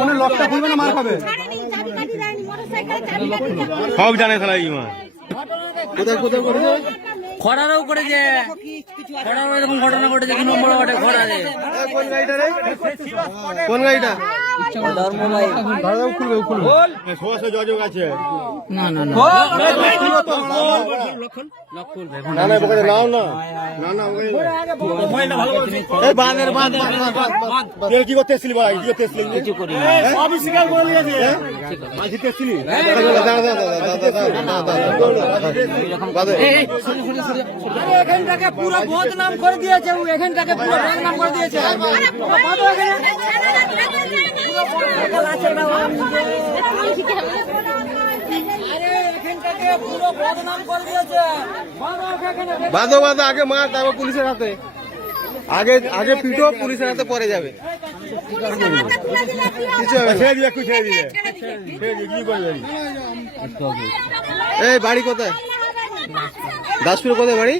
কোনো লকটা খুলবে না, মার খাবে। সব জানে খেলা ইমা কোথায় কোথায় করেছে? খরারও করেছে, খরারও এরকম ঘটনা ঘটেছে, 2 নম্বর ওয়ার্ডে খরারে। কোন গাড়িটা রে? কোন গাড়িটা? ধর্মময় দাদা খুলবে খুলবে। সমস্ত যোগাযোগ আছে। না না না না না ওখানে নাও না, না না ওখানে এই বাঁধের বাঁধ তুই কি করতে এসেছিলি ভাই? কি করতে এসেছিলি? কিছু করি না। সবই স্বীকার করে নিয়েছে। মাছ দিতে এসেছিলি? আরে এখানটাকে পুরো বদনাম করে দিয়েছে, ও এখানটাকে পুরো বদনাম করে দিয়েছে। বাঁধো বাঁধো, আগে মার তারপর পুলিশের হাতে। আগে আগে পিটো, পুলিশের হাতে পরে যাবে। কিছু হবে না। ছেড়ে দিলে একটু ছেড়ে দিলে ছেড়ে দিয়ে কি করবে? এই বাড়ি কোথায়? দাসপুর কোথায় বাড়ি?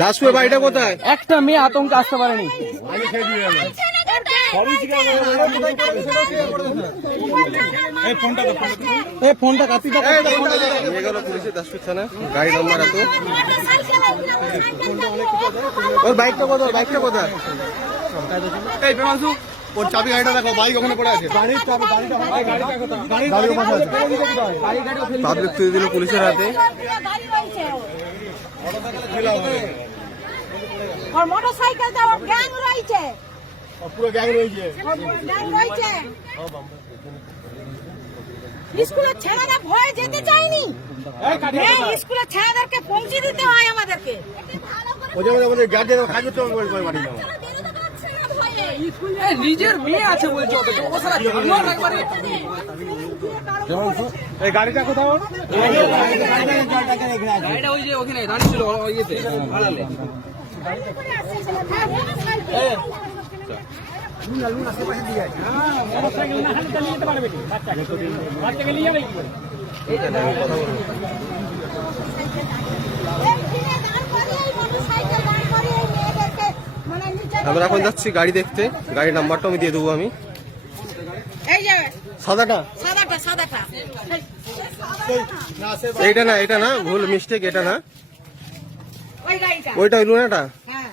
দাসপুর বাড়িটা কোথায়? একটা মেয়ে আতঙ্ক আসতে পারেনি। আমি ছেড়ে দিয়ে গেলাম। এই ফোনটা কাটি দাও। নিয়ে গেল পুলিশের দাসপুর থানা, গাড়ি নাম্বার এত। ওর বাইকটা কোথায়? ওর বাইকটা কোথায়? এই পেমাসু, ওর চাবি গাড়িটা দেখো, বাইক ওখানে পড়ে আছে। গাড়ির চাবি, গাড়িটা কোথায়? পাবলিক তুলে দিল পুলিশের হাতে। और मोटरसाइकिल का और गैंग রয়েছে, পুরো গ্যাং রয়েছে। গ্যাং রয়েছে। স্কুলের ছেলেরা ভয়ে যেতে চায়নি। হ্যাঁ, স্কুলের ছেলেদেরকে পৌঁছে দিতে হয় আমাদেরকে। ওই জন্য আমাদের গার্জেন কাজ করতে হবে বাড়ি যাওয়া। নিজের মেয়ে আছে বলছে, এই গাড়িটা কোথায়? গাড়িটা ওই যে ওখানে দাঁড়িয়ে ছিল ইয়েতে আড়ালে। আমরা এখন যাচ্ছি গাড়ি দেখতে, গাড়ির নাম্বারটা আমি দিয়ে দেবো। আমি এই যে সাদাটা, সাদাটা এইটা না, এটা না, ভুল মিস্টেক, এটা না, ওই গাড়িটা। ওইটা ওই লুনাটা। হ্যাঁ,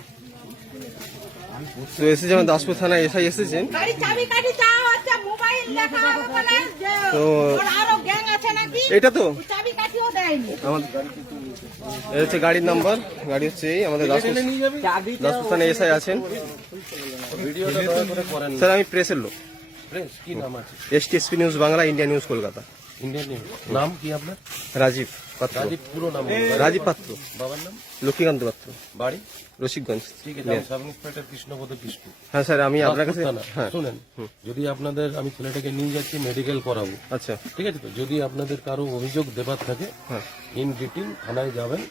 তো এসেছে আমার দাসপুর থানায় এসআই এসেছেন। গাড়ি চাবি কাটি চাও, আচ্ছা মোবাইল লেখা হবে বলে যে তো ওর আরো গ্যাং আছে নাকি, এটা তো চাবি কাটিও দেয়নি। আমাদের এটা হচ্ছে গাড়ির নাম্বার। গাড়ি হচ্ছে এই আমাদের দাসপুর থানায় এসআই আছেন। স্যার আমি প্রেসের লোক। কি নাম আছে? STSP news Bangla, India news Kolkata. Indian news. নাম কি আপনার? রাজীব পাত্র। রাজীব পুরো নাম? রাজীব পাত্র। বাবার নাম? লক্ষ্মীকান্ত পাত্র, বাড়ি? রসিকগঞ্জ। ঠিক আছে, আমি সাব ইন্সপেক্টর কৃষ্ণপদ বিষ্ণু। হ্যাঁ স্যার, আমি আপনার কাছে, থানা। হ্যাঁ শুনেন, যদি আপনাদের, আমি ছেলেটাকে নিয়ে যাচ্ছি মেডিকেল করাবো, আচ্ছা ঠিক আছে তো? যদি আপনাদের কারো অভিযোগ দেবার থাকে, হ্যাঁ ইন রিটিন থানায় যাবেন,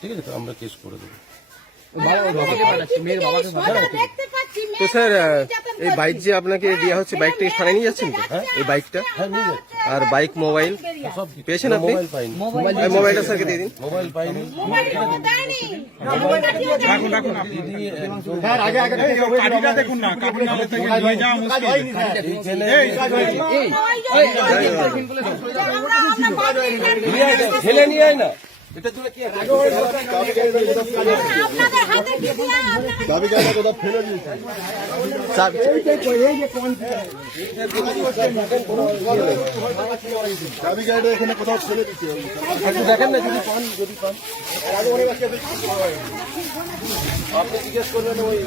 ঠিক আছে তো? আমরা কেস করে দেবো। দেখতে পাচ্ছি তো স্যার, এই বাইক যে আপনাকে দেওয়া হচ্ছে, বাইকটা কি থানায় নিয়ে যাচ্ছেন তো? এই বাইকটা হ্যাঁ, নিয়ে যাচ্ছি। আর বাইক, মোবাইল সব পেয়েছেন আপনি? মোবাইল পাইনি। এই মোবাইলটা স্যারকে দিয়ে দিন। মোবাইল পাইনি। দেয়নি। দিদি স্যার আগে আগে কাঠিটা দেখুন না, কাঠি না হলে থেকে নিয়ে যাওয়া মুশকিল। ছেলে নিয়ে আয় না। আপনাদের হাতে কি দিয়া দাবি গাড়িটা কোথাও ফেলে দিয়েছে। দাবি গাড়িটা এখানে কোথাও ফেলে দিচ্ছে। দেখেন না, যদি পান, যদি পান আগে অনেক আজকে আপনি জিজ্ঞেস করবেন ওই